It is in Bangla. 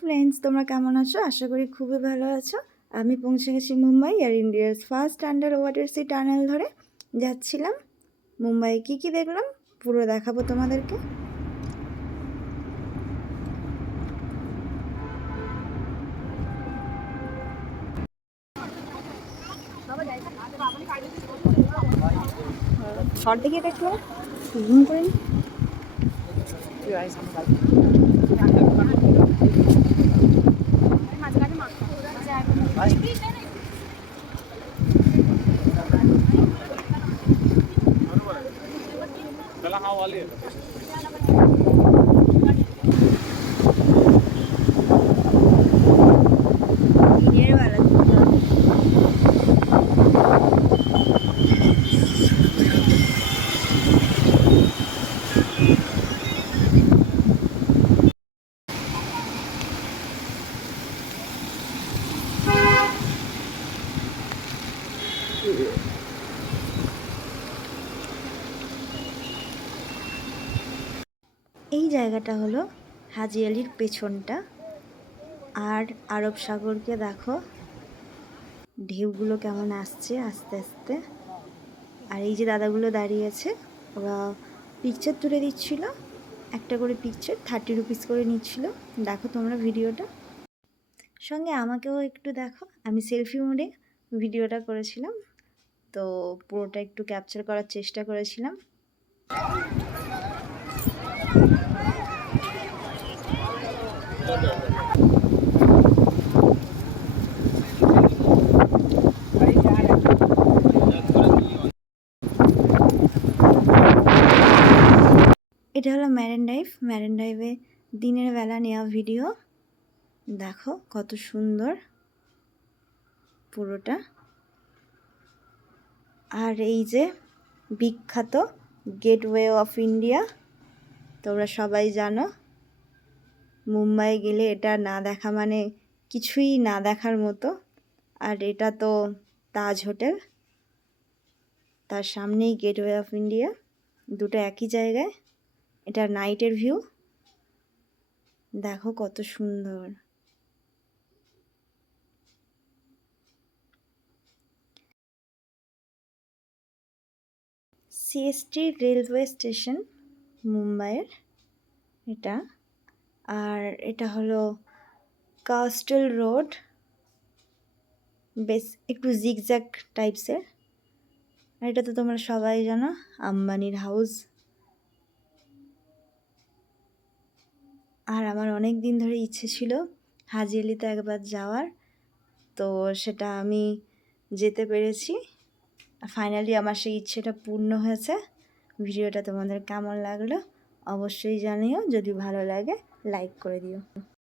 ফ্রেন্ডস, তোমরা কেমন আছো? আশা করি খুবই ভালো আছো। আমি পৌঁছে গেছি মুম্বাই, আর ইন্ডিয়ার first under water sea tunnel ধরে যাচ্ছিলাম। মুম্বাইয়ে কী কী দেখলাম পুরো দেখাবো তোমাদেরকে। শর্ট দেখিয়ে দেখো, জুম করে নি। এই জায়গাটা হলো হাজি আলির পেছনটা, আর আরব সাগরকে দেখো ঢেউগুলো কেমন আসছে আস্তে আস্তে। আর এই যে দাদাগুলো দাঁড়িয়ে আছে, ওরা পিকচার তুলে দিচ্ছিল, একটা করে পিকচার 30 রুপিস করে নিচ্ছিল। দেখো তোমরা ভিডিওটা, সঙ্গে আমাকেও একটু দেখো। আমি সেলফি মোডে ভিডিওটা করেছিলাম, তো পুরোটা একটু ক্যাপচার করার চেষ্টা করেছিলাম। এটা হলো ম্যারিন ড্রাইভ। ম্যারিন ড্রাইভে দিনের বেলা নেওয়া ভিডিও। দেখো কত সুন্দর পুরোটা। আর এই যে বিখ্যাত গেটওয়ে অফ ইন্ডিয়া, তোমরা সবাই জানো মুম্বাই গেলে এটা না দেখা মানে কিছুই না দেখার মতো। আর এটা তো তাজ হোটেল, তার সামনেই গেটওয়ে অফ ইন্ডিয়া, দুটো একই জায়গায়। এটা নাইটের ভিউ, দেখো কত সুন্দর। সিএসটি রেলওয়ে স্টেশন মুম্বাইয়ের এটা। আর এটা হলো কাস্টেল রোড, বেশ একটু জিগজ্যাগ টাইপসের। আর এটা তো তোমরা সবাই জানো আম্বানির হাউস। আর আমার অনেক দিন ধরে ইচ্ছে ছিল হাজি আলিতে একবার যাওয়ার, তো সেটা আমি যেতে পেরেছি। ফাইনালি আমার সেই ইচ্ছেটা পূর্ণ হয়েছে। ভিডিওটা তোমাদের কেমন লাগলো অবশ্যই জানিও, যদি ভালো লাগে লাইক করে দিও।